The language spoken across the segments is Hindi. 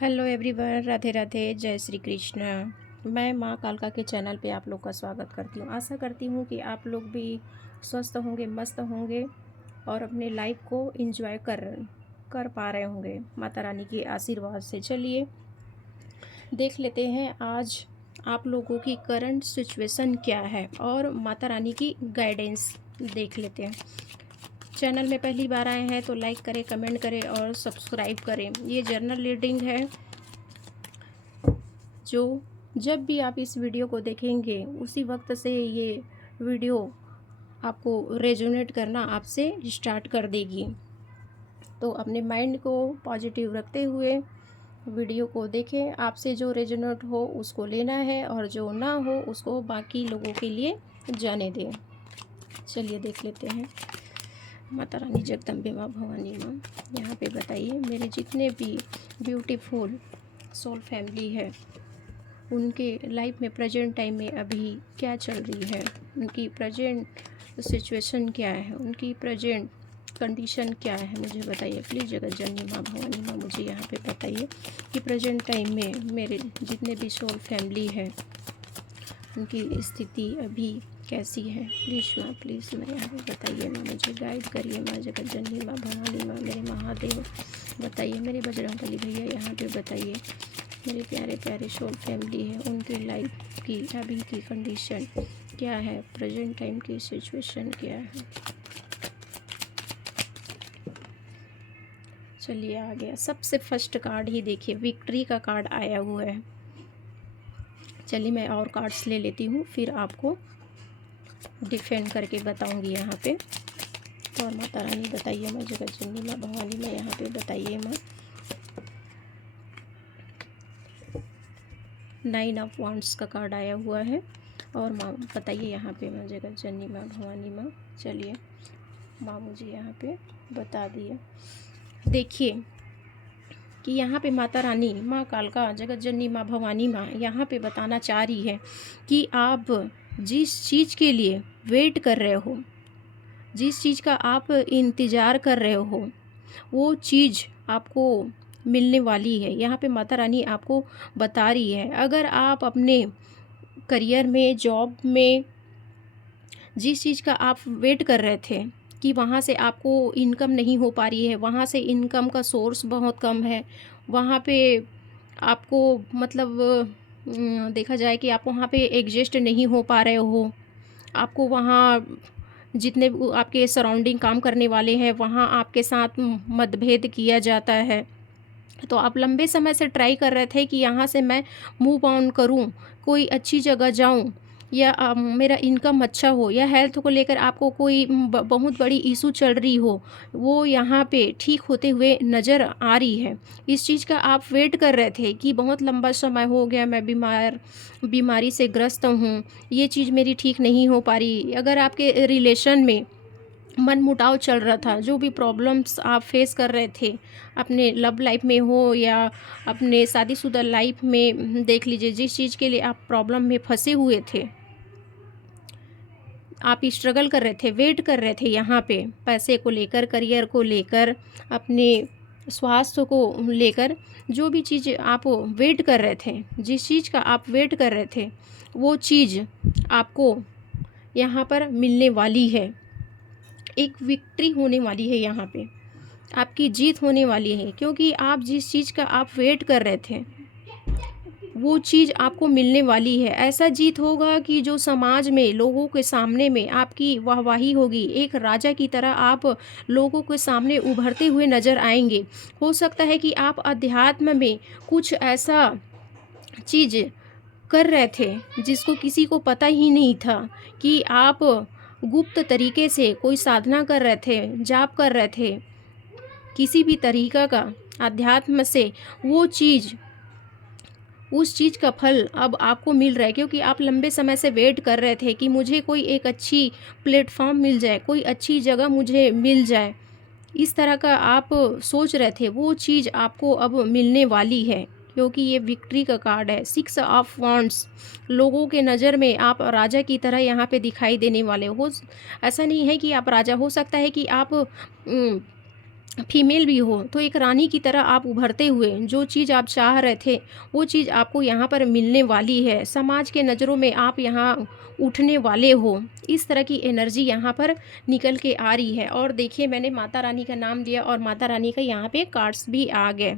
हेलो एवरीवन, राधे राधे, जय श्री कृष्ण। मैं माँ कालका के चैनल पे आप लोग का स्वागत करती हूँ। आशा करती हूँ कि आप लोग भी स्वस्थ होंगे, मस्त होंगे और अपने लाइफ को एंजॉय कर पा रहे होंगे माता रानी के आशीर्वाद से। चलिए देख लेते हैं आज आप लोगों की करंट सिचुएशन क्या है और माता रानी की गाइडेंस देख लेते हैं। चैनल में पहली बार आए हैं तो लाइक करें, कमेंट करें और सब्सक्राइब करें। ये जर्नल रीडिंग है जो जब भी आप इस वीडियो को देखेंगे उसी वक्त से ये वीडियो आपको रेजोनेट करना आपसे स्टार्ट कर देगी। तो अपने माइंड को पॉजिटिव रखते हुए वीडियो को देखें। आपसे जो रेजोनेट हो उसको लेना है और जो ना हो उसको बाकी लोगों के लिए जाने दें। चलिए देख लेते हैं। माता रानी जगदम्बे माँ भवानी माँ, यहाँ पे बताइए मेरे जितने भी ब्यूटीफुल सोल फैमिली है उनके लाइफ में प्रेजेंट टाइम में अभी क्या चल रही है, उनकी प्रेजेंट सिचुएशन क्या है, उनकी प्रेजेंट कंडीशन क्या है, मुझे बताइए प्लीज़। जगत जननी माँ भवानी माँ मुझे यहाँ पे बताइए कि प्रेजेंट टाइम में मेरे जितने भी सोल फैमिली है उनकी स्थिति अभी कैसी है। प्लीज़ माँ, प्लीज़ मैं यहाँ पे बताइए माँ, मुझे गाइड करिए माँ। जगत जननी माँ भवानी माँ, मेरे महादेव बताइए, मेरे बजरंगबली भैया यहाँ पे बताइए मेरे प्यारे प्यारे सोल फैमिली है उनके लाइफ की अभी की कंडीशन क्या है, प्रेजेंट टाइम की सिचुएशन क्या है। चलिए आ गया। सबसे फर्स्ट कार्ड ही देखिए, विक्ट्री का कार्ड आया हुआ है। चलिए मैं और कार्ड्स ले लेती हूँ फिर आपको डिफेंड करके बताऊँगी यहाँ पे। और माता रानी बताइए माँ, जगत जननी माँ भवानी माँ यहाँ पे बताइए माँ। 9 ऑफ वांड्स का कार्ड आया हुआ है और माँ बताइए यहाँ पे माँ, जगत जननी माँ भवानी माँ। चलिए माँ मुझे यहाँ पे बता दिए। देखिए कि यहाँ पे माता रानी माँ कालका जगत जननी माँ भवानी माँ यहाँ पे बताना चाह रही है कि आप जिस चीज़ के लिए वेट कर रहे हो, जिस चीज़ का आप इंतज़ार कर रहे हो, वो चीज़ आपको मिलने वाली है। यहाँ पे माता रानी आपको बता रही है, अगर आप अपने करियर में, जॉब में जिस चीज़ का आप वेट कर रहे थे कि वहाँ से आपको इनकम नहीं हो पा रही है, वहाँ से इनकम का सोर्स बहुत कम है, वहाँ पे आपको मतलब देखा जाए कि आप वहाँ पे एडजस्ट नहीं हो पा रहे हो, आपको वहाँ जितने आपके सराउंडिंग काम करने वाले हैं वहाँ आपके साथ मतभेद किया जाता है। तो आप लंबे समय से ट्राई कर रहे थे कि यहाँ से मैं मूव ऑन करूँ, कोई अच्छी जगह जाऊँ या मेरा इनकम अच्छा हो, या हेल्थ को लेकर आपको कोई बहुत बड़ी इशू चल रही हो, वो यहाँ पे ठीक होते हुए नज़र आ रही है। इस चीज़ का आप वेट कर रहे थे कि बहुत लंबा समय हो गया मैं बीमारी से ग्रस्त हूँ, ये चीज़ मेरी ठीक नहीं हो पा रही। अगर आपके रिलेशन में मनमुटाव चल रहा था, जो भी प्रॉब्लम्स आप फेस कर रहे थे अपने लव लाइफ में हो या अपने शादीशुदा लाइफ में, देख लीजिए जिस चीज़ के लिए आप प्रॉब्लम में फंसे हुए थे, आप स्ट्रगल कर रहे थे, वेट कर रहे थे यहाँ पे पैसे को लेकर, करियर को लेकर, अपने स्वास्थ्य को लेकर, जो भी चीज़ आप वेट कर रहे थे, जिस चीज़ का आप वेट कर रहे थे वो चीज़ आपको यहाँ पर मिलने वाली है। एक विक्ट्री होने वाली है, यहाँ पे आपकी जीत होने वाली है, क्योंकि आप जिस चीज़ का आप वेट कर रहे थे वो चीज़ आपको मिलने वाली है। ऐसा जीत होगा कि जो समाज में लोगों के सामने में आपकी वाहवाही होगी, एक राजा की तरह आप लोगों के सामने उभरते हुए नज़र आएंगे। हो सकता है कि आप अध्यात्म में कुछ ऐसा चीज़ कर रहे थे जिसको किसी को पता ही नहीं था, कि आप गुप्त तरीके से कोई साधना कर रहे थे, जाप कर रहे थे, किसी भी तरीका का अध्यात्म से, वो चीज़, उस चीज़ का फल अब आपको मिल रहा है। क्योंकि आप लंबे समय से वेट कर रहे थे कि मुझे कोई एक अच्छी प्लेटफॉर्म मिल जाए, कोई अच्छी जगह मुझे मिल जाए, इस तरह का आप सोच रहे थे, वो चीज़ आपको अब मिलने वाली है। क्योंकि ये विक्ट्री का कार्ड है, 6 ऑफ वांड्स। लोगों के नज़र में आप राजा की तरह यहाँ पे दिखाई देने वाले हो। ऐसा नहीं है कि आप राजा, हो सकता है कि आप फीमेल भी हो तो एक रानी की तरह आप उभरते हुए जो चीज़ आप चाह रहे थे वो चीज़ आपको यहाँ पर मिलने वाली है। समाज के नज़रों में आप यहाँ उठने वाले हो। इस तरह की एनर्जी यहाँ पर निकल के आ रही है। और देखिए मैंने माता रानी का नाम लिया और माता रानी का यहाँ पे कार्ड्स भी आ गए।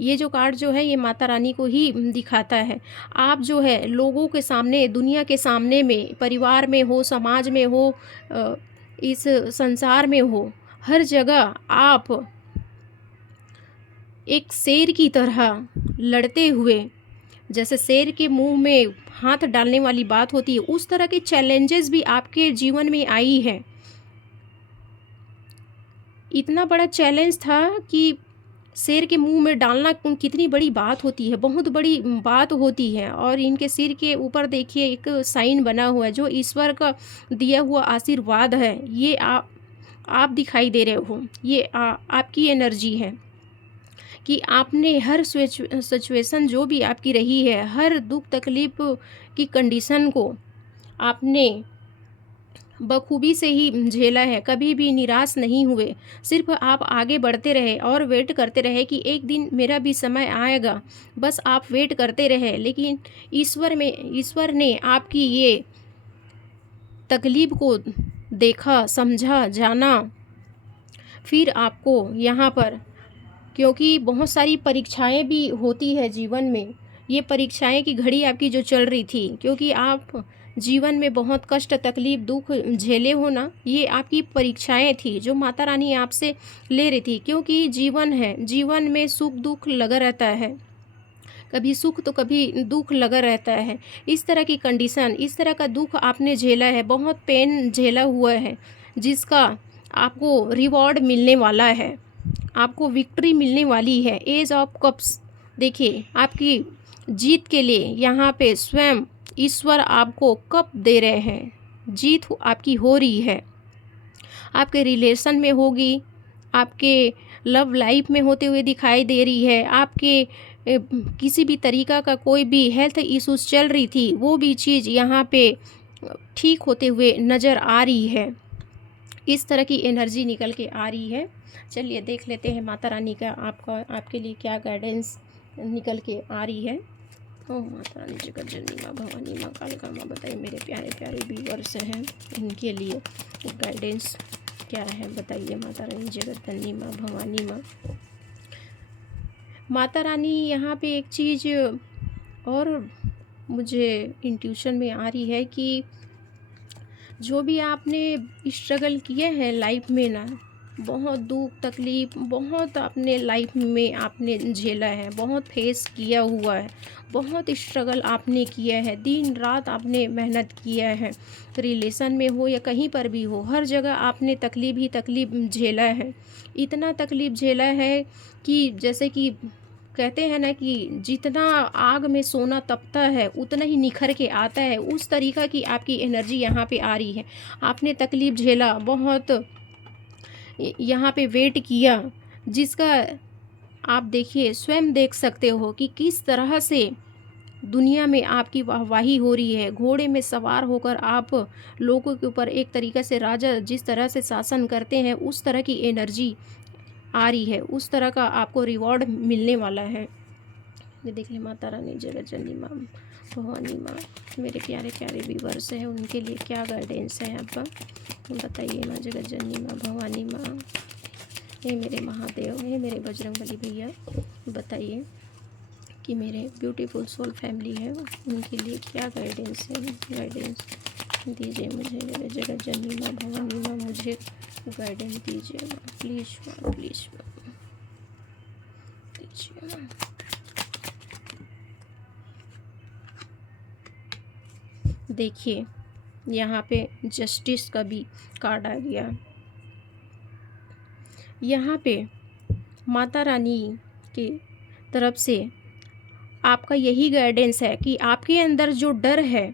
ये जो कार्ड जो है ये माता रानी को ही दिखाता है। आप जो है लोगों के सामने, दुनिया के सामने में, परिवार में हो, समाज में हो, इस संसार में हो, हर जगह आप एक शेर की तरह लड़ते हुए, जैसे शेर के मुंह में हाथ डालने वाली बात होती है, उस तरह के चैलेंजेस भी आपके जीवन में आई है। इतना बड़ा चैलेंज था कि शेर के मुंह में डालना कितनी बड़ी बात होती है, बहुत बड़ी बात होती है। और इनके सिर के ऊपर देखिए एक साइन बना हुआ है जो ईश्वर का दिया हुआ आशीर्वाद है। ये आप दिखाई दे रहे हो, ये आपकी एनर्जी है कि आपने हर सिचुएशन जो भी आपकी रही है, हर दुख तकलीफ की कंडीशन को आपने बखूबी से ही झेला है। कभी भी निराश नहीं हुए, सिर्फ आप आगे बढ़ते रहे और वेट करते रहे कि एक दिन मेरा भी समय आएगा। बस आप वेट करते रहे। लेकिन ईश्वर ने आपकी ये तकलीफ को देखा, समझा, जाना, फिर आपको यहाँ पर, क्योंकि बहुत सारी परीक्षाएं भी होती है जीवन में, ये परीक्षाएं की घड़ी आपकी जो चल रही थी, क्योंकि आप जीवन में बहुत कष्ट, तकलीफ, दुख झेले हो ना, ये आपकी परीक्षाएं थी जो माता रानी आपसे ले रही थी। क्योंकि जीवन है, जीवन में सुख दुख लगा रहता है, कभी सुख तो कभी दुख लगा रहता है। इस तरह की कंडीशन, इस तरह का दुख आपने झेला है, बहुत पेन झेला हुआ है, जिसका आपको रिवॉर्ड मिलने वाला है, आपको विक्ट्री मिलने वाली है। एज ऑफ कप्स देखिए, आपकी जीत के लिए यहाँ पे स्वयं ईश्वर आपको कप दे रहे हैं। जीत आपकी हो रही है, आपके रिलेशन में होगी, आपके लव लाइफ में होते हुए दिखाई दे रही है। आपके किसी भी तरीका का कोई भी हेल्थ इश्यूज चल रही थी, वो भी चीज़ यहाँ पे ठीक होते हुए नज़र आ रही है। इस तरह की एनर्जी निकल के आ रही है। चलिए देख लेते हैं माता रानी का आपके लिए क्या गाइडेंस निकल के आ रही है। ओह माता रानी, जगत जननी माँ, भवानी माँ, कालिका माँ, बताइए मेरे प्यारे प्यारे व्यूअर्स हैं, इनके लिए गाइडेंस क्या है, बताइए माता रानी, जगत जननी माँ, भवानी माँ। माता रानी यहाँ पे एक चीज़ और मुझे इंट्यूशन में आ रही है कि जो भी आपने स्ट्रगल किए हैं लाइफ में ना, बहुत दुख तकलीफ, बहुत अपने लाइफ में आपने झेला है, बहुत फेस किया हुआ है, बहुत स्ट्रगल आपने किया है, दिन रात आपने मेहनत किया है। रिलेशन में हो या कहीं पर भी हो, हर जगह आपने तकलीफ ही तकलीफ झेला है। इतना तकलीफ झेला है कि जैसे कि कहते हैं ना कि जितना आग में सोना तपता है उतना ही निखर के आता है, उस तरीक़ा की आपकी एनर्जी यहाँ पे आ रही है। आपने तकलीफ़ झेला, बहुत यहाँ पे वेट किया, जिसका आप देखिए, स्वयं देख सकते हो कि किस तरह से दुनिया में आपकी वाहवाही हो रही है। घोड़े में सवार होकर आप लोगों के ऊपर एक तरीक़े से राजा जिस तरह से शासन करते हैं, उस तरह की एनर्जी आ रही है, उस तरह का आपको रिवॉर्ड मिलने वाला है। ये देख ले माता रानी, जगत जननी माँ, भवानी माँ, मेरे प्यारे प्यारे व्यूअर्स हैं, उनके लिए क्या गाइडेंस है आपका, बताइए माँ, जगत जननी माँ, भवानी माँ, हे मेरे महादेव, हे मेरे बजरंगबली भैया, बताइए कि मेरे ब्यूटीफुल सोल फैमिली है उनके लिए क्या गाइडेंस है। गाइडेंस दीजिए मुझे, मेरे जगत जननी माँ, भवानी माँ, मुझे गाइडेंस दीजिए माँ, प्लीज़ माँ, प्लीज़ माँ, दीजिए माँ। देखिए यहाँ पे जस्टिस का भी कार्ड आ गया। यहाँ पे माता रानी की तरफ से आपका यही गाइडेंस है कि आपके अंदर जो डर है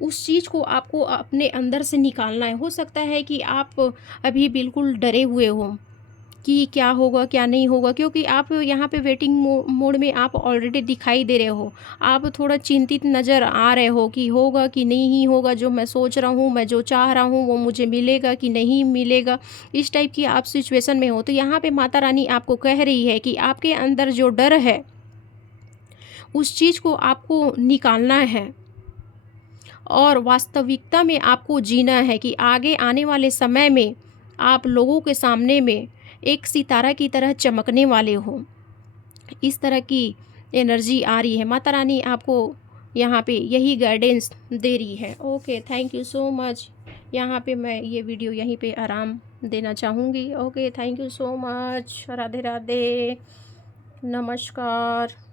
उस चीज़ को आपको अपने अंदर से निकालना है। हो सकता है कि आप अभी बिल्कुल डरे हुए हो कि क्या होगा क्या नहीं होगा, क्योंकि आप यहाँ पे वेटिंग मोड में आप ऑलरेडी दिखाई दे रहे हो। आप थोड़ा चिंतित नज़र आ रहे हो कि होगा कि नहीं होगा, जो मैं सोच रहा हूँ, मैं जो चाह रहा हूँ वो मुझे मिलेगा कि नहीं मिलेगा, इस टाइप की आप सिचुएशन में हो। तो यहाँ पे माता रानी आपको कह रही है कि आपके अंदर जो डर है उस चीज़ को आपको निकालना है और वास्तविकता में आपको जीना है कि आगे आने वाले समय में आप लोगों के सामने में एक सितारा की तरह चमकने वाले हो। इस तरह की एनर्जी आ रही है। माता रानी आपको यहाँ पे यही गाइडेंस दे रही है। Okay, thank you so much. यहाँ पे मैं ये वीडियो यहीं पे आराम देना चाहूँगी। Okay, thank you so much. Radhe Radhe, नमस्कार।